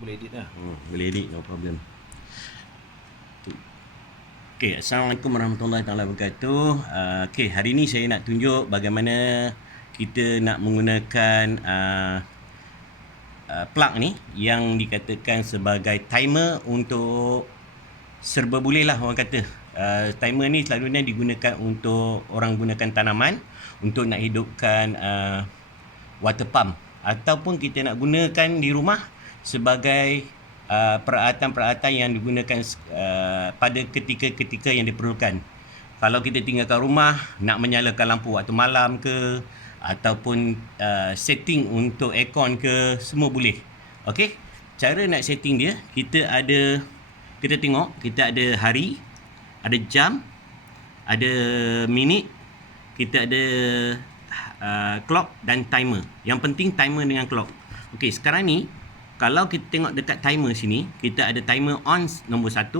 Boleh edit lah. Boleh edit, no problem. Okay, Assalamualaikum warahmatullahi wabarakatuh. Okay, hari ni saya nak tunjuk bagaimana kita nak menggunakan plug ni yang dikatakan sebagai timer untuk serba boleh lah orang kata. Timer ni selalunya digunakan untuk orang gunakan tanaman untuk nak hidupkan water pump, ataupun kita nak gunakan di rumah sebagai peralatan-peralatan yang digunakan pada ketika-ketika yang diperlukan. Kalau kita tinggalkan rumah, nak menyalakan lampu waktu malam ke, ataupun setting untuk aircon ke, semua boleh. Okey, cara nak setting dia, kita tengok, kita ada hari, ada jam, ada minit, kita ada clock dan timer. Yang penting timer dengan clock. Okey, sekarang ni kalau kita tengok dekat timer sini, kita ada timer on nombor 1,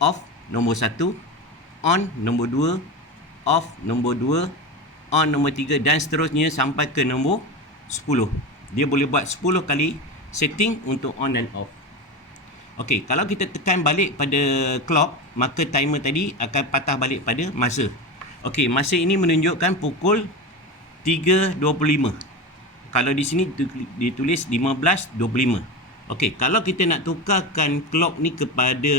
off nombor 1, on nombor 2, off nombor 2, on nombor 3 dan seterusnya sampai ke nombor 10. Dia boleh buat 10 kali setting untuk on dan off. Okey, kalau kita tekan balik pada clock, maka timer tadi akan patah balik pada masa. Okey, masa ini menunjukkan pukul 3.25. Kalau di sini ditulis 15.25. Okey, kalau kita nak tukarkan clock ni kepada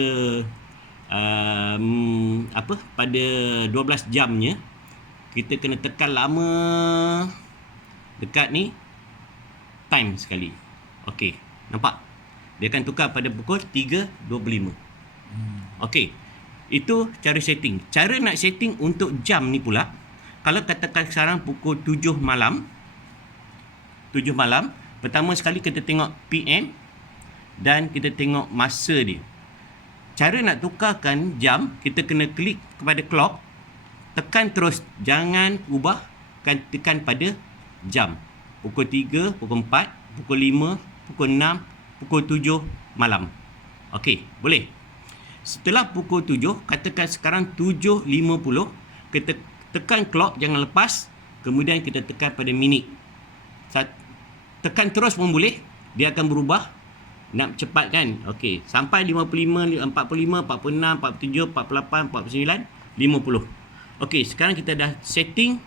pada 12 jamnya, kita kena tekan lama dekat ni time sekali. Okey, nampak? Dia akan tukar pada pukul 3.25. Okey, itu cara setting. Cara nak setting untuk jam ni pula, kalau katakan sekarang pukul 7 malam, pertama sekali kita tengok PM dan kita tengok masa dia. Cara nak tukarkan jam, kita kena klik kepada clock, tekan terus, jangan ubah, tekan pada jam. Pukul 3, pukul 4, pukul 5, pukul 6, pukul 7 malam. Okey, boleh. Setelah pukul 7, katakan sekarang 7.50, kita tekan clock, jangan lepas, kemudian kita tekan pada minit. Tekan terus pun boleh, dia akan berubah. Nak cepat kan? Okey, sampai 55, 45, 46, 47, 48, 49, 50. Okey, sekarang kita dah setting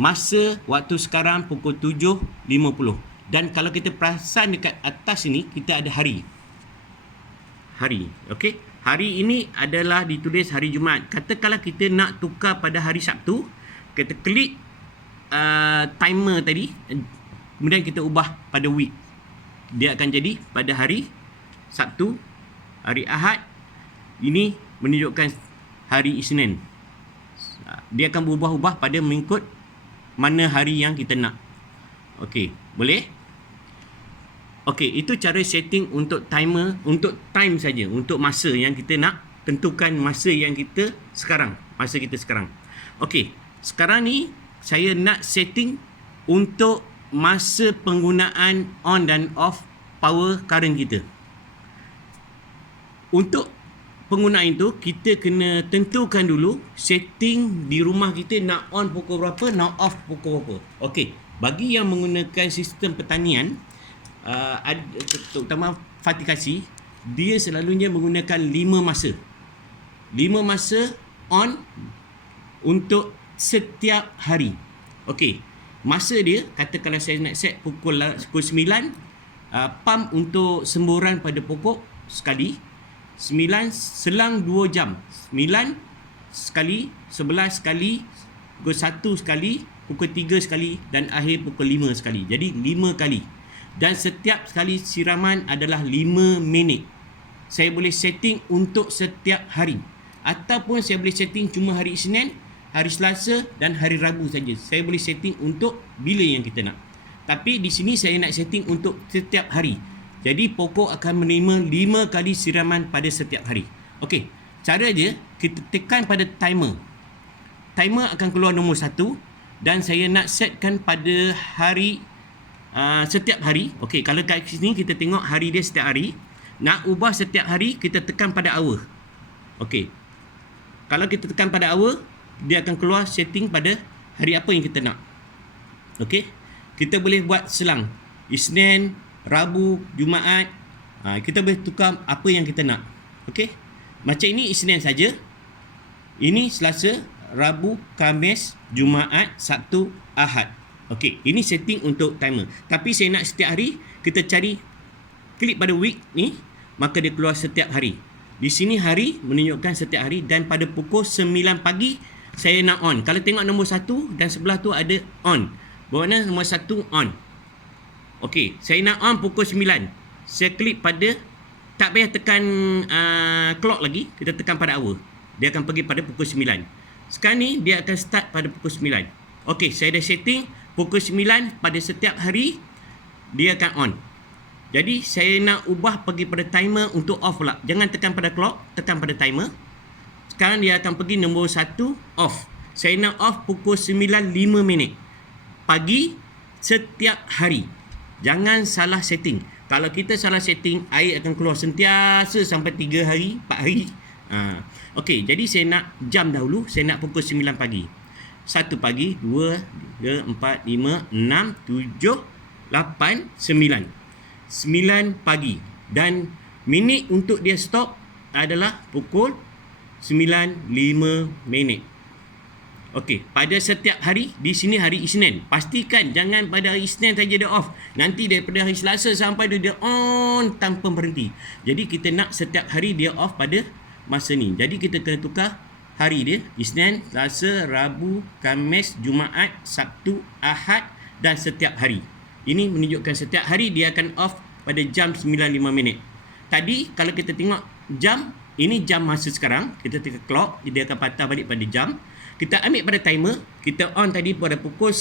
masa waktu sekarang pukul 7.50. Dan kalau kita perasan dekat atas ini, kita ada hari. Okey, hari ini adalah ditulis hari Jumaat. Katakanlah kita nak tukar pada hari Sabtu, kita klik timer tadi, kemudian kita ubah pada week. Dia akan jadi pada hari Sabtu, hari Ahad. Ini menunjukkan hari Isnin. Dia akan berubah-ubah pada mengikut mana hari yang kita nak. Okey, boleh? Okey, itu cara setting untuk timer, untuk time saja, untuk masa yang kita nak tentukan masa yang kita sekarang, masa kita sekarang. Okey, sekarang ni saya nak setting untuk masa penggunaan on dan off power current kita. Untuk penggunaan itu, kita kena tentukan dulu setting di rumah kita nak on pukul berapa, nak off pukul berapa. Okey, bagi yang menggunakan sistem pertanian, terutama fatikasi, dia selalunya menggunakan 5 masa. 5 masa on untuk setiap hari. Okey, masa dia, katakanlah saya nak set pukul 9, pump untuk semburan pada pokok sekali, 9 selang 2 jam, 9 sekali, 11 sekali, pukul 1 sekali, pukul 3 sekali dan akhir pukul 5 sekali. Jadi 5 kali. Dan setiap sekali siraman adalah 5 minit. Saya boleh setting untuk setiap hari, ataupun saya boleh setting cuma hari Isnin, hari Selasa dan hari Rabu saja. Saya boleh setting untuk bila yang kita nak. Tapi di sini saya nak setting untuk setiap hari. Jadi pokok akan menerima 5 kali siraman pada setiap hari. Okey, cara dia, kita tekan pada timer. Timer akan keluar nombor 1 dan saya nak setkan pada hari setiap hari. Okey, kalau kat sini kita tengok hari dia setiap hari. Nak ubah setiap hari, kita tekan pada hour. Okey, kalau kita tekan pada hour, dia akan keluar setting pada hari apa yang kita nak. Okey, kita boleh buat selang Isnin, Rabu, Jumaat, Kita boleh tukar apa yang kita nak. Okey. Macam ini Isnin saja. Ini Selasa, Rabu, Khamis, Jumaat, Sabtu, Ahad. Okey, ini setting untuk timer. Tapi saya nak setiap hari kita cari klik pada week ni, maka dia keluar setiap hari. Di sini hari menunjukkan setiap hari dan pada pukul 9 pagi saya nak on. Kalau tengok nombor 1 dan sebelah tu ada on. Bermakna nombor 1 on. Okey, saya nak on pukul 9. Saya klik pada, tak payah tekan clock lagi, kita tekan pada hour. Dia akan pergi pada pukul 9. Sekarang ni dia akan start pada pukul 9. Okey, saya dah setting pukul 9 pada setiap hari dia akan on. Jadi saya nak ubah pergi pada timer untuk off pula. Jangan tekan pada clock, tekan pada timer. Sekarang dia akan pergi nombor 1 off. Saya nak off pukul 9.05 pagi setiap hari. Jangan salah setting. Kalau kita salah setting, air akan keluar sentiasa sampai 3 hari, 4 hari. Okey, jadi saya nak jam dahulu. Saya nak pukul 9 pagi. 1 pagi, 2, 3, 4, 5, 6, 7, 8, 9. 9 pagi. Dan minit untuk dia stop adalah pukul 9.05. Okey, pada setiap hari, di sini hari Isnin. Pastikan jangan pada hari Isnin saja dia off. Nanti daripada hari Selasa sampai dia on tanpa berhenti. Jadi kita nak setiap hari dia off pada masa ni. Jadi kita kena tukar hari dia. Isnin, Selasa, Rabu, Khamis, Jumaat, Sabtu, Ahad dan setiap hari. Ini menunjukkan setiap hari dia akan off pada jam 9.05. Tadi kalau kita tengok jam, ini jam masa sekarang. Kita tekan clock, dia akan patah balik pada jam. Kita ambil pada timer, kita on tadi pada pukul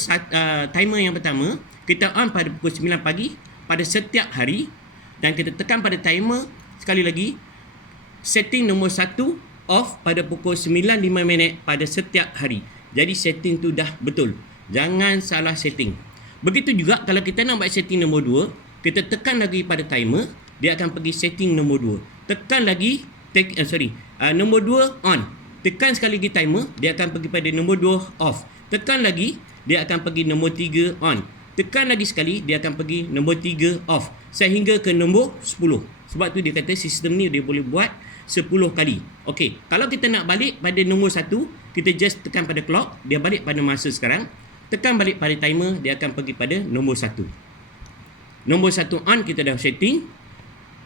timer yang pertama, kita on pada pukul 9 pagi pada setiap hari dan kita tekan pada timer sekali lagi. Setting nombor 1 off pada pukul 9.05 pada setiap hari. Jadi setting tu dah betul. Jangan salah setting. Begitu juga kalau kita nak buat setting nombor 2, kita tekan lagi pada timer, dia akan pergi setting nombor 2. Tekan lagi, nombor 2 on. Tekan sekali lagi timer, dia akan pergi pada nombor 2 off. Tekan lagi, dia akan pergi nombor 3 on. Tekan lagi sekali, dia akan pergi nombor 3 off. Sehingga ke nombor 10. Sebab tu dia kata sistem ni dia boleh buat 10 kali. Okey, kalau kita nak balik pada nombor 1, kita just tekan pada clock, dia balik pada masa sekarang. Tekan balik pada timer, dia akan pergi pada nombor 1. Nombor 1 on kita dah setting.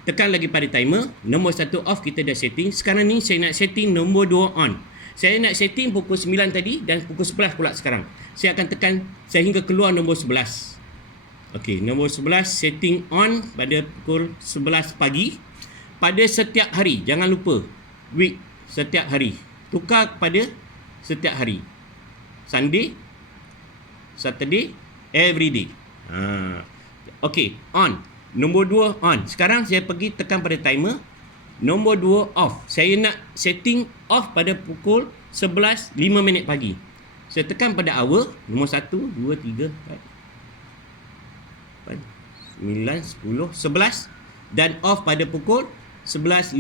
Tekan lagi pada timer, nombor 1 off kita dah setting. Sekarang ni saya nak setting nombor 2 on. Saya nak setting pukul 9 tadi dan pukul 11 pula sekarang. Saya akan tekan sehingga keluar nombor 11. Okey, nombor 11 setting on pada pukul 11 pagi pada setiap hari. Jangan lupa week, setiap hari. Tukar kepada setiap hari. Sunday, Saturday, every day. Okey, on. Nombor 2 on. Sekarang saya pergi tekan pada timer. Nombor 2 off. Saya nak setting off pada pukul 11.05 pagi. Saya tekan pada hour. Nombor 1, 2, 3, 4, 9, 10, 11. Dan off pada pukul 11.05.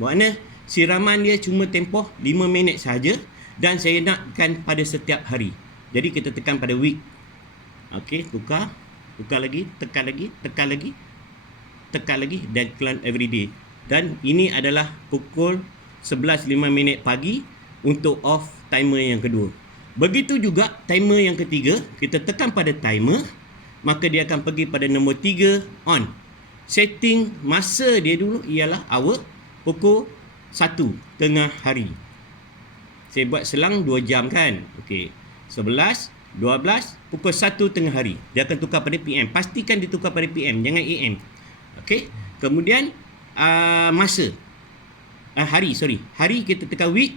Maknanya siraman dia cuma tempoh 5 minit sahaja. Dan saya nakkan pada setiap hari. Jadi kita tekan pada week. Okey, tukar lagi, tekan lagi dan clan everyday. Dan ini adalah pukul 11.05 pagi untuk off timer yang kedua. Begitu juga timer yang ketiga, kita tekan pada timer, maka dia akan pergi pada nombor 3 on. Setting masa dia dulu ialah hour pukul 1 tengah hari. Saya buat selang 2 jam kan. Okey. 11, 12, pukul 1 tengah hari. Dia akan tukar pada PM. Pastikan ditukar pada PM, jangan AM. Okey. Kemudian masa. Hari kita tekan week.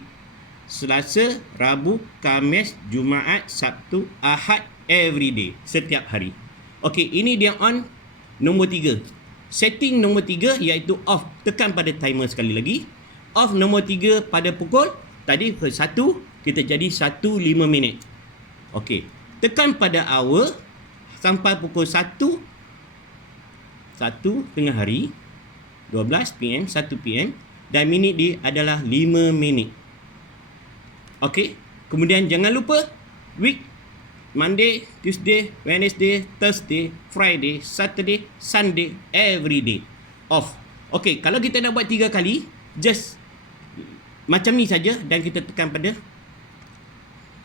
Selasa, Rabu, Khamis, Jumaat, Sabtu, Ahad, every day. Setiap hari. Okey, ini dia on nombor 3. Setting nombor 3 iaitu off. Tekan pada timer sekali lagi. Off nombor 3 pada pukul, tadi pukul 1, kita jadi 1.05. Okey, tekan pada hour sampai pukul 1 tengah hari, 12 PM, 1 PM dan minit dia adalah 5 minit. Okey, kemudian jangan lupa week, Monday, Tuesday, Wednesday, Thursday, Friday, Saturday, Sunday, every day. off. Okey, kalau kita nak buat 3 kali, just macam ni saja dan kita tekan pada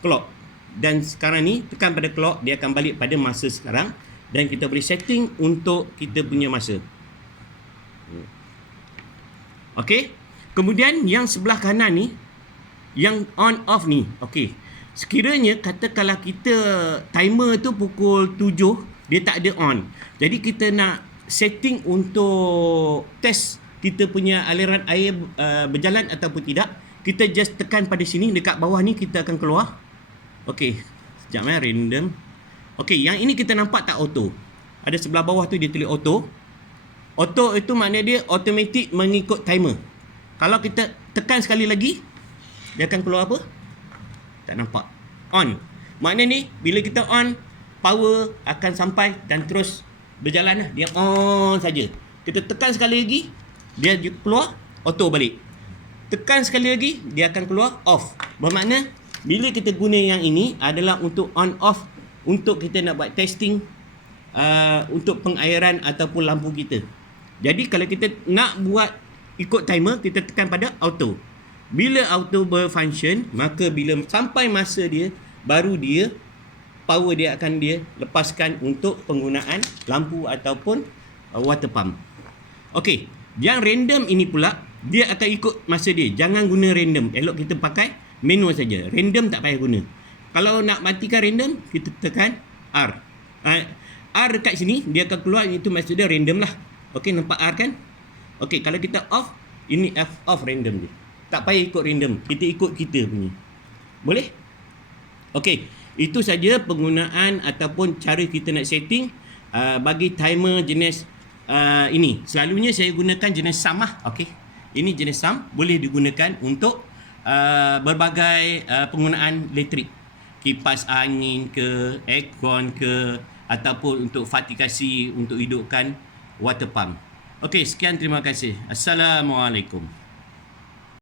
clock. Dan sekarang ni tekan pada clock, dia akan balik pada masa sekarang dan kita boleh setting untuk kita punya masa. Okey. Kemudian yang sebelah kanan ni, yang on off ni. Okey. Sekiranya katakanlah kita timer tu pukul 7, dia tak ada on. Jadi kita nak setting untuk test kita punya aliran air berjalan ataupun tidak, kita just tekan pada sini, dekat bawah ni kita akan keluar. Okey, sekejap random. Okey, yang ini kita nampak tak auto. Ada sebelah bawah tu dia tulis auto. Auto itu maknanya dia automatic mengikut timer. Kalau kita tekan sekali lagi, dia akan keluar apa? Tak nampak. On. Maknanya ni bila kita on, power akan sampai dan terus berjalan lah. Dia on saja. Kita tekan sekali lagi, dia keluar, auto balik. Tekan sekali lagi, dia akan keluar off. Bermakna bila kita guna yang ini adalah untuk on off, untuk kita nak buat testing untuk pengairan ataupun lampu kita. Jadi kalau kita nak buat ikut timer, kita tekan pada auto. Bila auto berfunction, maka bila sampai masa dia, baru dia power dia akan dia lepaskan untuk penggunaan lampu ataupun water pump. Okey, yang random ini pula dia akan ikut masa dia. Jangan guna random. Elok kita pakai manual saja. Random tak payah guna. Kalau nak matikan random, kita tekan R. R dekat sini dia akan keluar, itu maksud dia random lah. Okey, nampak R kan? Okey, kalau kita off, ini off random dia. Tak payah ikut random. Kita ikut kita punya. Boleh? Okey, itu saja penggunaan ataupun cara kita nak setting bagi timer jenis ini. Selalunya saya gunakan jenis SAM lah. Okey. Ini jenis SAM boleh digunakan untuk berbagai penggunaan elektrik. Kipas angin ke, aircon ke, ataupun untuk fatikasi untuk hidupkan water pump. Okey, sekian, terima kasih. Assalamualaikum.